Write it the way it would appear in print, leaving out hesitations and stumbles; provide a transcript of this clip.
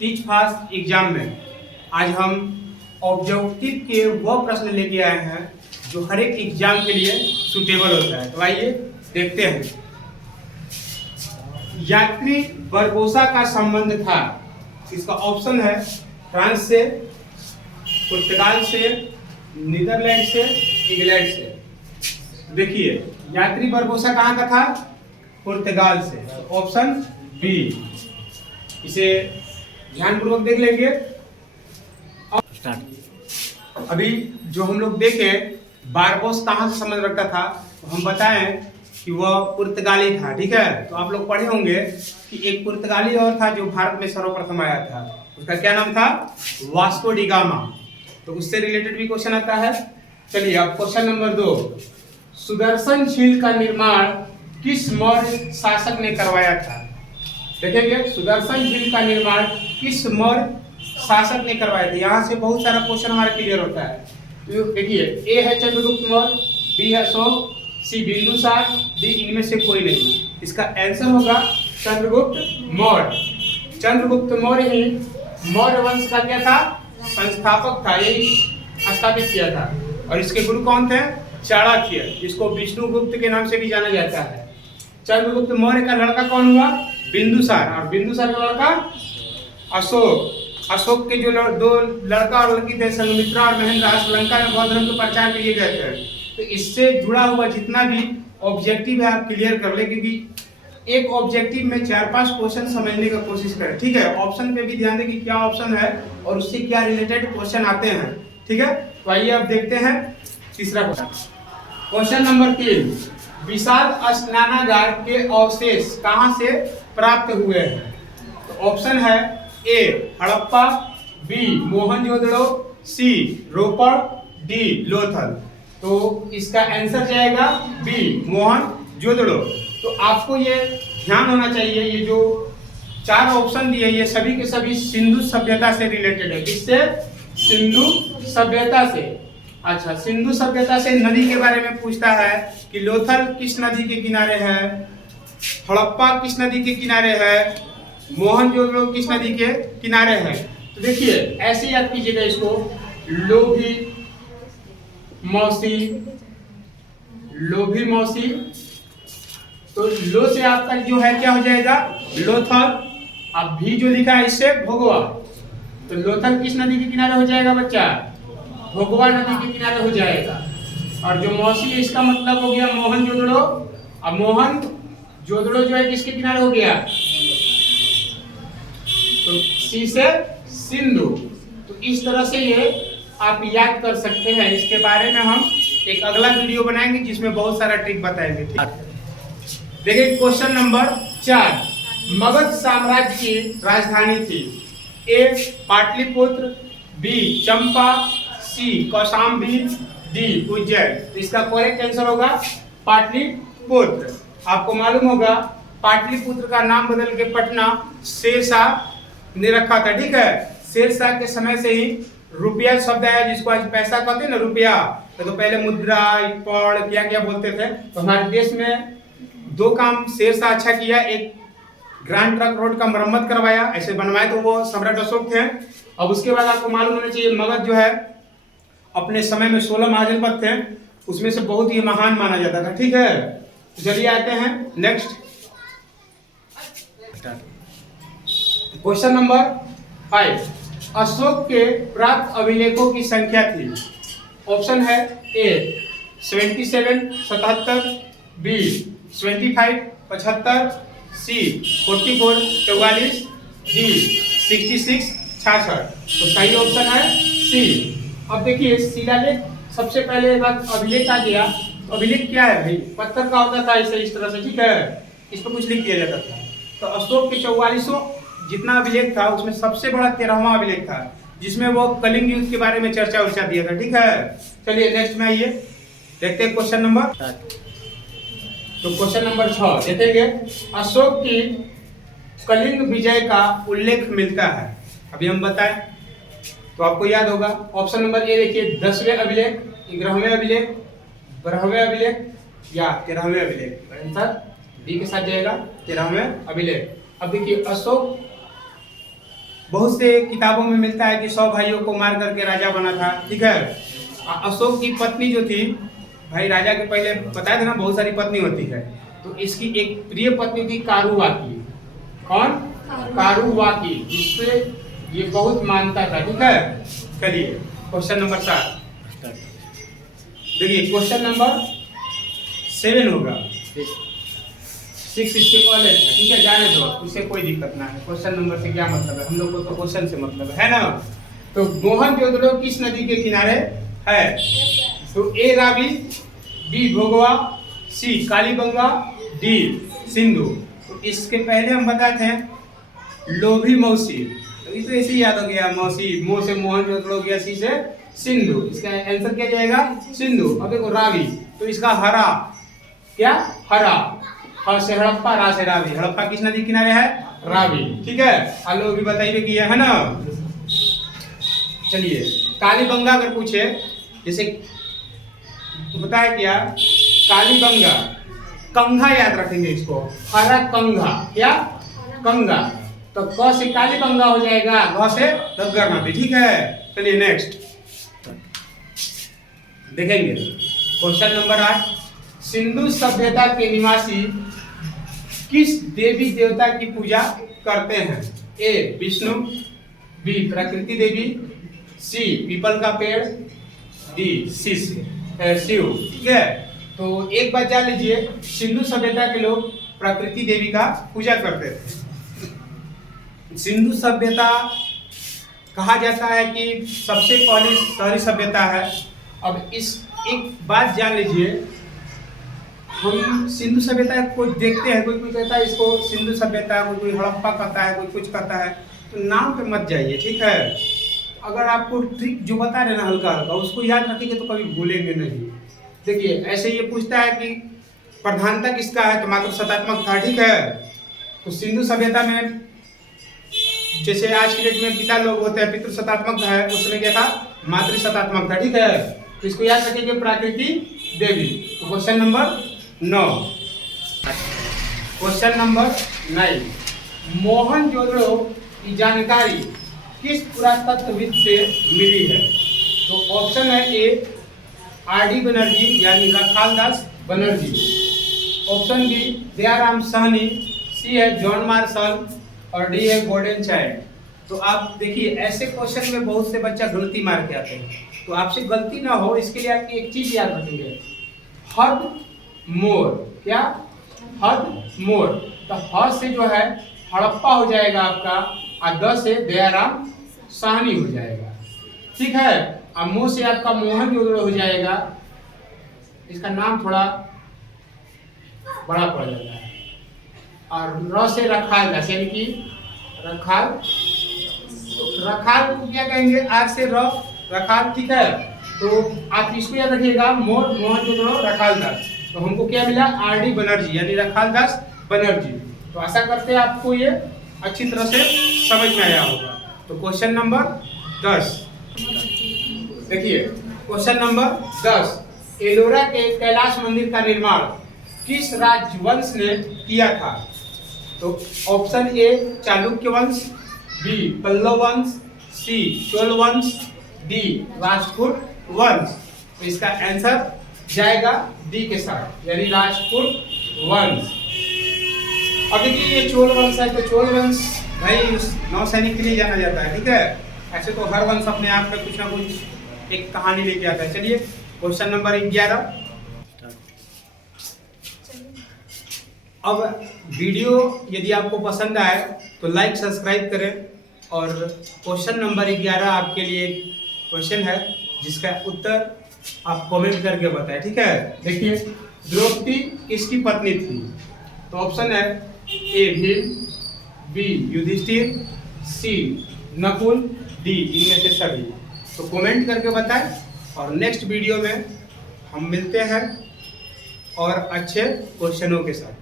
Teach fast exam में आज हम ऑब्जेक्टिव के वह प्रश्न लेके आए हैं जो हर एक एग्जाम के लिए सूटेबल होता है। तो आइए देखते हैं। यात्री बरबोसा का संबंध था, इसका ऑप्शन है फ्रांस से, पुर्तगाल से, नीदरलैंड से, इंग्लैंड से। देखिए यात्री बरबोसा कहाँ का था? पुर्तगाल से, ऑप्शन बी। इसे ध्यानपूर्वक देख लेंगे। अभी जो हम लोग देखे बारबोस कहाँ से संबंध रखता था, तो हम बताएं कि वह पुर्तगाली था। ठीक है, तो आप लोग पढ़े होंगे कि एक पुर्तगाली और था जो भारत में सर्वप्रथम आया था, उसका क्या नाम था? Vasco D gamma. तो उससे रिलेटेड भी क्वेश्चन आता है। चलिए अब क्वेश्चन नंबर 2, सुदर्शन झील का निर्माण किस मौर्य शासक ने करवाया था? देखेंगे सुदर्शन झील का निर्माण किस मौर्य शासक ने करवाया था। यहाँ से बहुत सारा क्वेश्चन हमारा क्लियर होता है। तो देखिए ए है चंद्रगुप्त मौर्य, बी है अशोक, सी बिंदुसार, डी इनमें से कोई नहीं। इसका आंसर होगा चंद्रगुप्त मौर्य। चंद्रगुप्त मौर्य ही मौर्य वंश का क्या था? संस्थापक था, यही स्थापित किया था। और इसके गुरु कौन थे? चाणक्य, जिसको विष्णुगुप्त के नाम से भी जाना जाता है। चंद्रगुप्त मौर्य का लड़का कौन हुआ? बिंदुसार, और बिंदुसार का लड़का अशोक। अशोक के जो दो लड़का और लड़की थे संघमित्रा और महेंद्र, श्रीलंका में बौद्ध धर्म के प्रचार के लिए गए थे। तो इससे जुड़ा हुआ जितना भी ऑब्जेक्टिव है आप क्लियर कर ले, क्योंकि एक ऑब्जेक्टिव में 4-5 क्वेश्चन समझने का कोशिश करें। ठीक है, ऑप्शन पे भी ध्यान दें कि क्या ऑप्शन है और उससे क्या रिलेटेड क्वेश्चन आते हैं। ठीक है, तो आइए अब देखते हैं तीसरा क्वेश्चन। क्वेश्चन नंबर 3, विशाल स्नानागार के अवशेष कहां से प्राप्त हुए हैं? तो ऑप्शन है ए हड़प्पा, बी मोहनजोदड़ो, सी रोपड़, डी लोथल। तो इसका आंसर जाएगा बी मोहनजोदड़ो। तो आपको ये ध्यान होना चाहिए, ये जो 4 ऑप्शन दिए ये सभी के सभी सिंधु सभ्यता से रिलेटेड है। किससे? सिंधु सभ्यता से। अच्छा, सिंधु सभ्यता से नदी के बारे में पूछता है कि लोथल किस नदी के किनारे है, हड़प्पा किस नदी के किनारे है, मोहनजोदड़ो किस नदी के किनारे है। तो देखिए ऐसे याद कीजिएगा इसको, लोभी मौसी। तो लो से आपका जो है क्या हो जाएगा? लोथल। अब भी जो लिखा है इससे भोगवा। तो लोथल किस नदी के किनारे हो जाएगा बच्चा? भोगवा नदी के किनारे हो जाएगा। और जो मौसी है इसका मतलब हो गया मोहनजोदड़ो। अब मोहनजोदड़ो जो है किसके किनारे हो गया? तो सी से सिंधु। तो इस तरह से ये आप याद कर सकते हैं। इसके बारे में हम एक अगला वीडियो बनाएंगे जिसमें बहुत सारा ट्रिक बताएंगे। ठीक, देखिए क्वेश्चन नंबर 4, मगध साम्राज्य की राजधानी थी? ए पाटलिपुत्र, बी चंपा, सी कौशाम्बी, डी उज्जैन। तो इसका करेक्ट आंसर होगा पाटलिपुत्र। आपको मालूम होगा पाटलिपुत्र का नाम बदल के पटना शेरशाह ने रखा था। ठीक है, शेरशाह के समय से ही रुपया शब्द आया, जिसको आज पैसा कहते हैं ना, रुपया। तो पहले मुद्रा, पौड़, क्या क्या बोलते थे। तो हमारे देश में 2 काम शेरशाह अच्छा किया, एक ग्रांड ट्रंक रोड का मरम्मत करवाया, ऐसे बनवाए तो वो सम्राट अशोक थे। अब उसके बाद आपको मालूम होना चाहिए मगध जो है अपने समय में 16 महाजनपद थे, उसमें से बहुत ही महान माना जाता था। ठीक है, तो चलिए आते हैं नेक्स्ट क्वेश्चन नंबर 5, अशोक के प्राप्त अभिलेखों की संख्या थी? ऑप्शन है ए 77 77, बी 25 75, सी 44 44, डी 66 66। तो सही ऑप्शन है सी। अब देखिए शिलालेख, सबसे पहले बात अभिलेख आ गया। तो अभिलेख क्या है भाई? पत्थर का होता था ऐसे इस तरह से। ठीक है, इस पर कुछ लिख दिया जाता था। तो अशोक के 4400 जितना अभिलेख था उसमें सबसे बड़ा 13वां अभिलेख था, जिसमें वो कलिंग युद्ध के बारे में चर्चा दिया था। ठीक है, चलिए नेक्स्ट में आइए देखते हैं क्वेश्चन नंबर। तो क्वेश्चन नंबर 6 देखेंगे, अशोक की कलिंग विजय का उल्लेख मिलता है? अभी हम बताएं तो आपको याद होगा। ऑप्शन नंबर ए देखिए 10वें अभिलेख, 11वें अभिलेख, 12वें अभिलेख या 13वें अभिलेख। आंसर डी के साथ जाएगा 13वें अभिलेख। अब देखिए अशोक बहुत से किताबों में मिलता है कि 100 भाइयों को मार करके राजा बना था, ठीक है। अशोक की पत्नी जो थी, भाई राजा के पहले बताया था ना बहुत सारी पत्नी होती है, तो इसकी एक प्रिय पत्नी थी कारुवाकी। कौन? कारुवाकी, जिससे ये बहुत मानता था, ठीक है। चलिए क्वेश्चन नंबर 7 देखिए, क्वेश्चन नंबर 7 होगा, 6 इसके पहले था, ठीक है, जाने दो, इससे कोई दिक्कत ना है। क्वेश्चन नंबर से क्या मतलब है, हम लोग को तो क्वेश्चन से मतलब है ना। तो मोहनजोदड़ो किस नदी के किनारे है? तो ए रावी, बी भोगवा, सी कालीगंगा, डी सिंधु। तो इसके पहले हम बताते हैं लोभी मौसी, तो ये तो ऐसे ही याद हो गया, मौसी, मो से मोहनजोदड़ो गया, सी से सिंधु, इसका आंसर क्या जाएगा? सिंधु। अब देखो रावी, तो इसका हरा, क्या? हरा, ह से हड़प्पा, रा से रावी। हड़प्पा किस नदी किनारे है? रावी, ठीक है। आलो भी बताइए कि है ना। चलिए कालीगंगा अगर पूछे, जैसे होता है क्या, कालीगंगा, कंघा याद रखेंगे इसको, हरा कंघा, क्या? कंघा, तो क से कालीगंगा हो जाएगा, घ से गग्गर नदी, ठीक है। चलिए नेक्स्ट देखेंगे क्वेश्चन नंबर 8, सिंधु सभ्यता के निवासी किस देवी देवता की पूजा करते हैं? ए विष्णु, बी प्रकृति देवी, सी पीपल का पेड़, डी शिव, ठीक है। तो एक बात जान लीजिए, सिंधु सभ्यता के लोग प्रकृति देवी का पूजा करते थे। सिंधु सभ्यता कहा जाता है कि सबसे पहली शहरी सभ्यता है। अब इस एक बात जान लीजिए, हम सिंधु सभ्यता को देखते हैं, कोई कहता है इसको सिंधु सभ्यता, कोई हड़प्पा कहता है, कोई कुछ कहता है, तो नाम पे मत जाइए, ठीक है। अगर आपको ट्रिक जो बता रहे ना हल्का हल्का, उसको याद रखेंगे तो कभी भूलेंगे नहीं। देखिए ऐसे ये पूछता है कि प्रधानता किसका है, तो मातृ सत्तात्मक था, ठीक है। तो सिंधु सभ्यता में जैसे आज की डेट में पिता लोग होते हैं, पितृ सत्तात्मक है, उसमें क्या था? मातृ सत्तात्मक था, ठीक है। तो इसको याद रखेंगे प्रकृति देवी। तो question number 9, question number 9, Mohenjodaro की जानकारी किस पुरातत्वविद से मिली है? तो ऑप्शन है ए आर.डी. बनर्जी यानी रखालदास बनर्जी, ऑप्शन बी दयाराम साहनी, सी है जॉन मार्शल, और डी है गोल्डन चाइल्ड। तो आप देखिए ऐसे क्वेश्चन में बहुत से बच्चा गलती मार के आते हैं, तो आपसे गलती ना हो इसके लिए आपकी एक चीज याद रखेंगे, हद मोर, क्या? हद मोर। तो ह से जो है हड़प्पा हो जाएगा आपका, और द से दयाराम साहनी हो जाएगा, ठीक है। और मो से आपका मोहनजोदड़ो हो जाएगा, इसका नाम थोड़ा बड़ा पड़ जाता है। और र से रखालदास, यानी कि रखाल, रखाल को क्या कहेंगे? आर से र, रखाल, ठीक है। तो आप इसको याद रखिएगा, मोर, मोहनजोदड़ो, रखालदास। तो हमको क्या मिला? आर.डी. बनर्जी यानी रखालदास बनर्जी। तो आशा करते हैं आपको ये अच्छी तरह से समझ में आया होगा। तो क्वेश्चन नंबर 10 देखिए, क्वेश्चन नंबर 10, एलोरा के कैलाश मंदिर का निर्माण किस राजवंश ने किया था? तो ऑप्शन ए चालुक्य वंश, बी पल्लव वंश, सी चोल वंश, डी राजपूत वंश। तो इसका आंसर जाएगा डी के साथ, यानी राजपूत वंश। अब देखिए ये चोल वंश है, तो चोल वंश भाई नौसैनिक के लिए जाना जाता है, ठीक है। ऐसे तो हर वंश अपने आप में कुछ ना कुछ एक कहानी लेके आता है। चलिए क्वेश्चन नंबर 11, अब वीडियो यदि आपको पसंद आए तो लाइक सब्सक्राइब करें। और क्वेश्चन नंबर 11 आपके लिए क्वेश्चन है जिसका उत्तर आप कमेंट करके बताएं, ठीक है। देखिए द्रौपदी किसकी पत्नी थी? तो ऑप्शन है ए भीम, बी युधिष्ठिर, सी नकुल, डी इनमें से सभी। तो कमेंट करके बताएं, और नेक्स्ट वीडियो में हम मिलते हैं और अच्छे क्वेश्चनों के साथ।